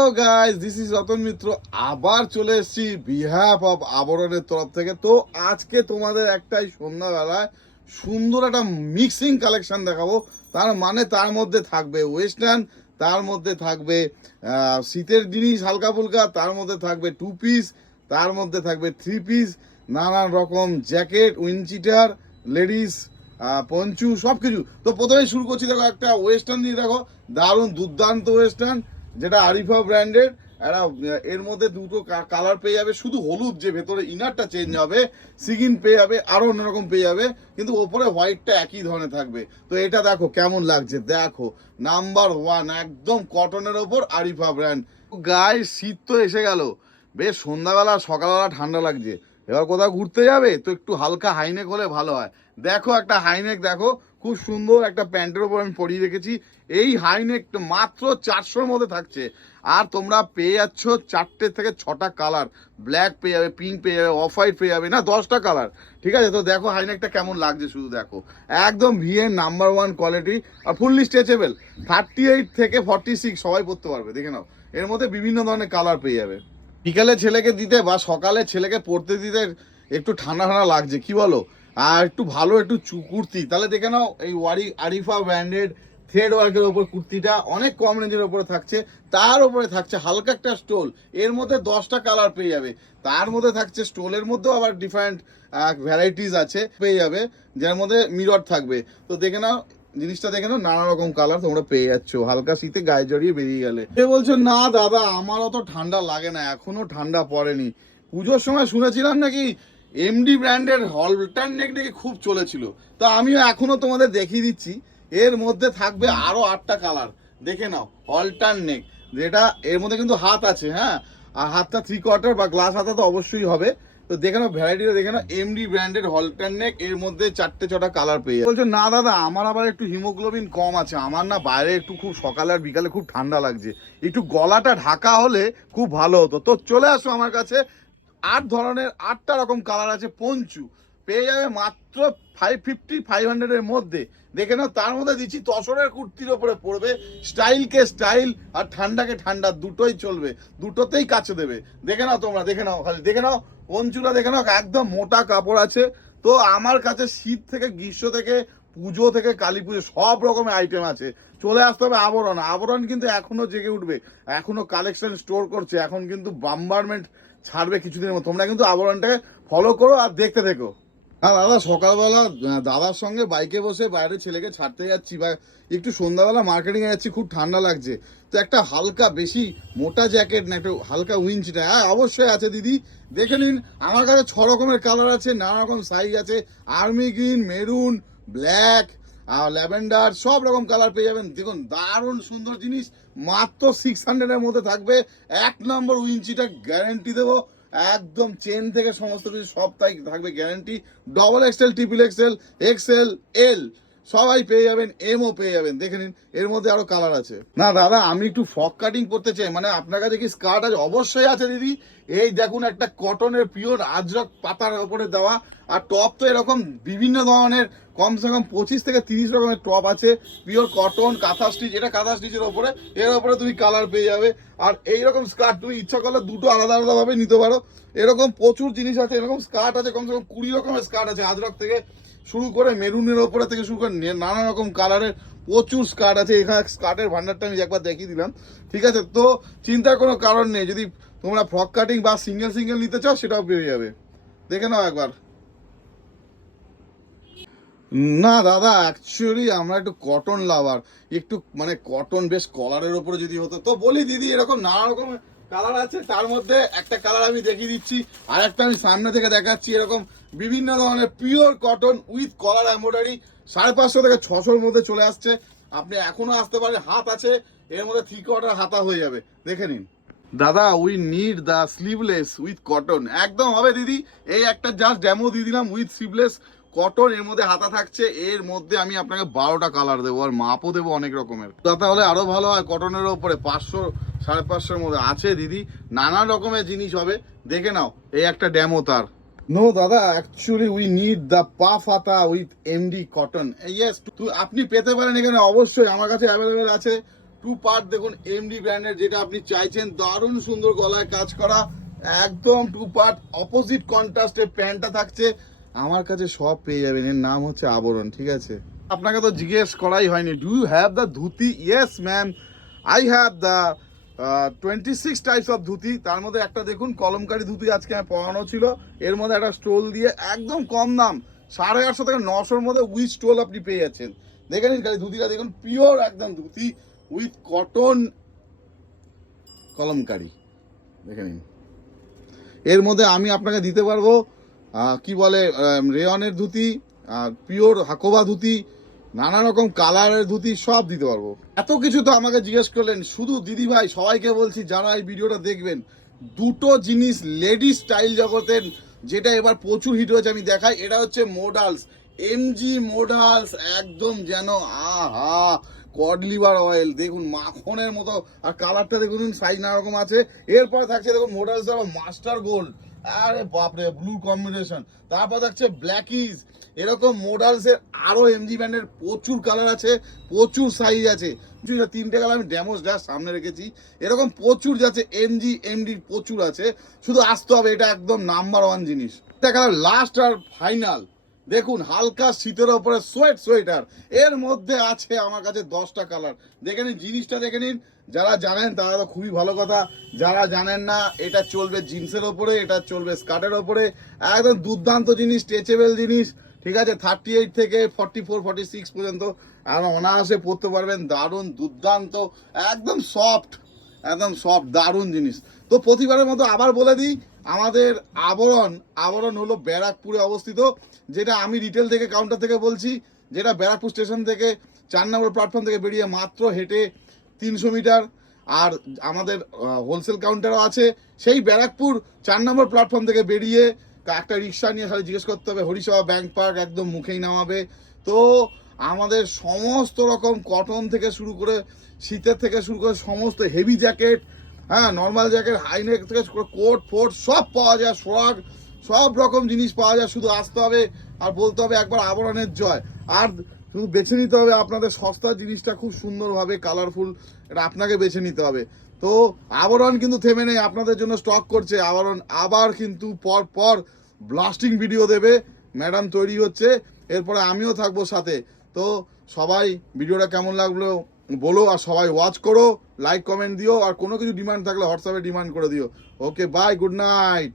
Hello guys, this is Ratan Mitra. আবার চলে এসেছি বিহাফ অফ আবরণের তরফ থেকে। তো আজকে তোমাদের একটাই সন্ধ্যাবেলায় সুন্দর একটা মিক্সিং কালেকশন দেখাবো। তার মধ্যে থাকবে ওয়েস্টার্ন, তার মধ্যে থাকবে শীতের জিনিস হালকা ফুলকা, তার মধ্যে থাকবে টু পিস, তার মধ্যে থাকবে থ্রি পিস, নানান রকম জ্যাকেট, উইনচিটার, লেডিস পঞ্চু, সব কিছু। তো প্রথমে শুরু করছি, দেখো একটা ওয়েস্টার্ন দিয়ে, দেখো দারুণ দুর্দান্ত ওয়েস্টার্ন, যেটা আরিফা ব্র্যান্ডের। একটা এর মধ্যে দুটো কালার পেয়ে যাবে, শুধু হলুদ যে ভেতরে ইনারটা চেঞ্জ হবে, সিগিন পেয়ে যাবে, আরো অন্যরকম পেয়ে যাবে, কিন্তু ওপরে হোয়াইটটা একই ধরনের থাকবে। তো এটা দেখো কেমন লাগছে, দেখো নাম্বার ওয়ান একদম কটনের ওপর আরিফা ব্র্যান্ড। গায়ে শীত তো এসে গেল, বেশ সন্ধ্যাবেলা সকালবেলা ঠান্ডা লাগছে, এবার কোথাও ঘুরতে যাবে তো একটু হালকা হাইনেক হলে ভালো হয়। দেখো একটা হাইনেক, দেখো খুব সুন্দর একটা প্যান্টের ওপর আমি পরিয়ে রেখেছি। এই হাইনেক মাত্র 400-র মধ্যে থাকছে, আর তোমরা পেয়ে যাচ্ছ 4টে থেকে 6টা কালার। ব্ল্যাক পেয়ে যাবে, পিঙ্ক পেয়ে যাবে, অফ হোয়াইট পেয়ে যাবে, না 10টা কালার। ঠিক আছে, তো দেখো হাইনেকটা কেমন লাগছে, শুধু দেখো একদম ভিএন নাম্বার ওয়ান কোয়ালিটি, আর ফুললি স্ট্রেচেবল। 38 থেকে 46 সবাই পরতে পারবে, দেখে নাও। এর মধ্যে বিভিন্ন ধরনের কালার পেয়ে যাবে। বিকালে ছেলেকে দিতে বা সকালে ছেলেকে পড়তে দিতে একটু ঠান্ডা ঠান্ডা লাগছে, কি বলো? আর একটু ভালো একটু কুর্তি, তাহলে দেখে নাও এই আরিফা ব্র্যান্ডেড থ্রেড ওয়ার্কের ওপর কুর্তিটা অনেক কম রেঞ্জের ওপরে থাকছে। তার উপরে থাকছে হালকা একটা স্টোল, এর মধ্যে 10টা কালার পেয়ে যাবে। তার মধ্যে থাকছে স্টোলের মধ্যেও আবার ডিফারেন্ট ভ্যারাইটিস আছে, পেয়ে যাবে, যার মধ্যে মিরর থাকবে। তো দেখে নাও জিনিসটা, দেখে নাও নানা রকম কালার তোমরা পেয়ে যাচ্ছ, হালকা শীতে গায়ে জড়িয়ে বেরিয়ে গেলে। সে বলছো না দাদা আমার অত ঠান্ডা লাগে না, এখনো ঠান্ডা পড়েনি। পুজোর সময় শুনেছিলাম নাকি এমডি ব্র্যান্ডের অল্টারনেক নাকি খুব চলেছিল, তো আমিও এখনো তোমাদের দেখিয়ে দিচ্ছি। এর মধ্যে থাকবে আরো 8টা কালার, দেখে নাও অল্টারনেক, যেটা এর মধ্যে কিন্তু হাত আছে, হ্যাঁ, আর হাতটা 3/4 বা গ্লাস হাতা তো অবশ্যই হবে। তো দেখে নাও ভ্যারাইটিটা, দেখে নাও এমডি ব্র্যান্ডের হলটারনেক, এর মধ্যে 4টে-6টা কালার পেয়ে যাবে। বলছো না দাদা আমার আবার একটু হিমোগ্লোবিন কম আছে, আমার না বাইরে একটু খুব সকালে আর বিকালে খুব ঠান্ডা লাগছে, একটু গলাটা ঢাকা হলে খুব ভালো হতো। তো চলে আসো আমার কাছে, 8টা রকম কালার আছে। পঞ্চু পেয়ে যাবে মাত্র 550-500 এর মধ্যে, দেখে নাও। তার মধ্যে দিচ্ছি তসরের কুর্তির ওপরে পড়বে, স্টাইলকে স্টাইল আর ঠান্ডাকে ঠান্ডা, দুটোই চলবে, দুটোতেই কাছে দেবে। দেখে নাও তোমরা, দেখে নাও, খালি দেখে নাও পঞ্চুটা, দেখে নাও একদম মোটা কাপড় আছে। তো আমার কাছে শীত থেকে গ্রীষ্ম থেকে পুজো থেকে কালী পুজো সব রকমের আইটেম আছে। চলে আসতে হবে আবরণ। আবরণ কিন্তু এখনো জেগে উঠবে, এখনো কালেকশন স্টোর করছে, এখন কিন্তু বাম্বারমেন্ট ছাড়বে কিছুদিনের মধ্যে। তোমরা কিন্তু আবরণটাকে ফলো করো আর দেখতে থেকো। হ্যাঁ দাদা, সকালবেলা দাদার সঙ্গে বাইকে বসে বাইরে ছেলেকে ছাড়তে যাচ্ছি, বা একটু সন্ধ্যাবেলা মার্কেটিংয়ে যাচ্ছি, খুব ঠান্ডা লাগছে। তো একটা হালকা বেশি মোটা জ্যাকেট না, একটু হালকা উইঞ্চটা, হ্যাঁ অবশ্যই আছে দিদি, দেখে নিন। আমার কাছে 6 রকমের কালার আছে, নানা রকম সাইজ আছে, আর্মি গ্রিন, মেরুন, ব্ল্যাক আর ল্যাভেন্ডার, সব রকম কালার পেয়ে যাবেন। দেখুন দারুণ সুন্দর জিনিস, মাত্র 600-এর মধ্যে থাকবে। 1 নম্বর উইঞ্চিটা গ্যারেন্টি দেবো, একদম চেন থেকে সমস্ত কিছু সব তাই থাকবে guarantee. Double XL, triple XL, XL, L সবাই পেয়ে যাবেন, এমও পেয়ে যাবেন। দেখে নিন এর মধ্যে আরো কালার আছে। না দাদা আমি একটু ফ্রক কাটিং করতে চাই, মানে আপনার কাছে কি স্কার্ট আছে? অবশ্যই আছে দিদি। এই দেখুন একটা কটনের পিওর আজরক পাতার উপরে দেওয়া, আর টপ তো এরকম বিভিন্ন ধরনের, কমসে কম 25 থেকে 30 রকমের টপ আছে, পিওর কটন, কাঁথা স্টিচ, এটা কাঁথা স্টিচের ওপরে, এর ওপরে তুমি কালার পেয়ে যাবে। আর এইরকম স্কার্ট তুমি ইচ্ছা করলে দুটো আলাদা আলাদাভাবে নিতে পারো, এরকম প্রচুর জিনিস আছে। এরকম স্কার্ট আছে কমসে কম 20 রকমের স্কার্ট আছে, আজরক থেকে শুরু করে মেরুনের ওপরে থেকে শুরু করে নানা রকম কালারের প্রচুর স্কার্ট আছে। এখানে স্কার্টের ভান্ডারটা আমি একবার দেখিয়ে দিলাম, ঠিক আছে? তো চিন্তার কোনো কারণ নেই, যদি তোমরা ফ্রক কাটিং বা সিঙ্গেল সিঙ্গেল নিতে চাও সেটাও পেয়ে যাবে, দেখে নাও একবার। না দাদা অ্যাকচুয়ালি আমরা একটু কটন লাভার, একটু মানে কটন বেশ কলারের ওপরে যদি হতো তো বলি দিদি, এরকম নানা রকম কালার আছে। তার মধ্যে একটা কালার আমি দেখিয়ে দিচ্ছি, আর একটা আমি সামনে থেকে দেখাচ্ছি। এরকম বিভিন্ন ধরনের pure cotton with collar embroidery, 550 থেকে 600-র মধ্যে চলে আসছে। আপনি এখনো আসতে পারেন, হাত আছে এর মধ্যে, 3/4 হাতা হয়ে যাবে, দেখে নিন। দাদা we need the sleeveless with cotton, একদম হবে দিদি। এই একটা জাস্ট ডেমো দিয়ে দিলাম উইথ স্লিভলেস কটন, এর মধ্যে হাতা থাকছে। এর মধ্যে আমি আপনাকে 12টা কালার দেবো, আর মাপও দেবো অনেক রকমের। তাহলে আরো ভালো হয়, কটনের ওপরে 500 550-এর মধ্যে আছে দিদি, নানা রকমের জিনিস হবে, দেখে নাও। এই একটা ডেমো তার। নো দাদা actually we need the puff হাতা উইথ এমডি কটন, ইয়েস আপনি পেতে পারেন এখানে, অবশ্যই আমার কাছে অ্যাভেলেবেল আছে। টু পার্ট দেখুন এমডি ব্র্যান্ডের, যেটা আপনি চাইছেন, দারুণ সুন্দর গলায় কাজ করা, একদম টু পার্ট অপোজিট কন্ট্রাস্টের প্যান্টটা থাকছে। আমার কাছে সব পেয়ে যাবেন, এর নাম হচ্ছে আবরণ, ঠিক আছে? আপনাকে তো জিজ্ঞেস করাই হয়নি, do you have the dhoti? Yes ma'am, I have the 26 types of dhoti. তার মধ্যে একটা দেখুন কলমকারি ধুতি আজকে আমার পরানো ছিল, এর মধ্যে একটা স্টোল দিয়ে একদম কম দাম 850 থেকে 900-র মধ্যে উইথ স্টোল আপনি পেয়ে যাচ্ছেন। দেখে নিন খালি ধুতিটা দেখুন, পিওর একদম ধুতি উইথ কটন কলমকারি, দেখে নিন। এর মধ্যে আমি আপনাকে দিতে পারবো কি বলে রেয়নের ধুতি, আর পিওর হাকোবা ধুতি, নানা রকম কালারের ধুতি সব দিতে পারবো। এত কিছু তো আমাকে জিজ্ঞেস করলেন, শুধু দিদি ভাই সবাইকে বলছি যারা এই ভিডিওটা দেখবেন, দুটো জিনিস লেডিস স্টাইল জগতের যেটা এবার প্রচুর হিট হয়েছে আমি দেখাই। এটা হচ্ছে মোডালস, এমজি মোডালস, একদম যেন আহা কড লিভার অয়েল, দেখুন মাখনের মতো, আর কালারটা দেখুন সাইজ নানা রকম আছে। এরপরে থাকছে দেখুন মোডালস মাস্টার গোল্ড, আরে বাপরে ব্লু কম্বিনেশন। তারপর থাকছে ব্ল্যাকিজ, এরকম মোডালসের আরও এমজি ব্র্যান্ডের প্রচুর কালার আছে, প্রচুর সাইজ আছে। 3টে কালার আমি ড্যামোস ড্যাশ সামনে রেখেছি, এরকম প্রচুর যাচ্ছে এমডি প্রচুর আছে, শুধু আসতে হবে, এটা একদম নাম্বার 1 জিনিস। এটা কালার লাস্ট আর ফাইনাল, দেখুন হালকা শীতের ওপরে সোয়েটার, এর মধ্যে আছে আমার কাছে 10টা কালার। দেখে নিন জিনিসটা, দেখে নিন। যারা জানেন তারা তো খুবই ভালো কথা, যারা জানেন না এটা চলবে জিন্সের ওপরে, এটা চলবে স্কার্টের ওপরে, একদম দুর্দান্ত জিনিস, স্ট্রেচেবল জিনিস, ঠিক আছে? 38 থেকে 44 46 পর্যন্ত আর অনায়াসে পরতে পারবেন, দারুণ দুর্দান্ত, একদম সফট, একদম সফট, দারুণ জিনিস। তো প্রতিবারের মতো আবার বলে দিই, আমাদের আবরণ হলো ব্যারাকপুরে অবস্থিত, যেটা আমি রিটেল থেকে কাউন্টার থেকে বলছি, যেটা ব্যারাকপুর স্টেশন থেকে 4 নম্বর প্ল্যাটফর্ম থেকে বেরিয়ে মাত্র হেঁটে 300 মিটার। আর আমাদের হোলসেল কাউন্টারও আছে সেই ব্যারাকপুর 4 নম্বর প্ল্যাটফর্ম থেকে বেরিয়ে একটা রিক্সা নিয়ে খালি জিজ্ঞেস করতে হবে, হরিসভা ব্যাংক পার্ক, একদম মুখেই নামাবে। তো আমাদের সমস্ত রকম কটন থেকে শুরু করে, শীতের থেকে শুরু করে সমস্ত হেভি জ্যাকেট, হ্যাঁ নর্মাল জ্যাকেট, হাইনেক থেকে কোট ফোট সব পাওয়া যায়, সোয়াগ সব রকম জিনিস পাওয়া যায়। শুধু আসতে হবে আর বলতে হবে একবার আবরণের জয়, আর শুধু বেছে নিতে হবে আপনাদের সস্তা জিনিসটা খুব সুন্দরভাবে কালারফুল, এটা আপনাকে বেছে নিতে হবে। তো আবরণ কিন্তু থেমে নেই, আপনাদের জন্য স্টক করছে আবরণ, আবার কিন্তু পর ব্লাস্টিং ভিডিও দেবে, ম্যাডাম তৈরি হচ্ছে, এরপরে আমিও থাকবো সাথে। তো সবাই ভিডিওটা কেমন লাগলো বলো, আর সবাই ওয়াচ করো, লাইক কমেন্ট দিও, আর কোনো কিছু ডিমান্ড থাকলে হোয়াটসঅ্যাপে ডিমান্ড করে দিও। Okay bye, good night.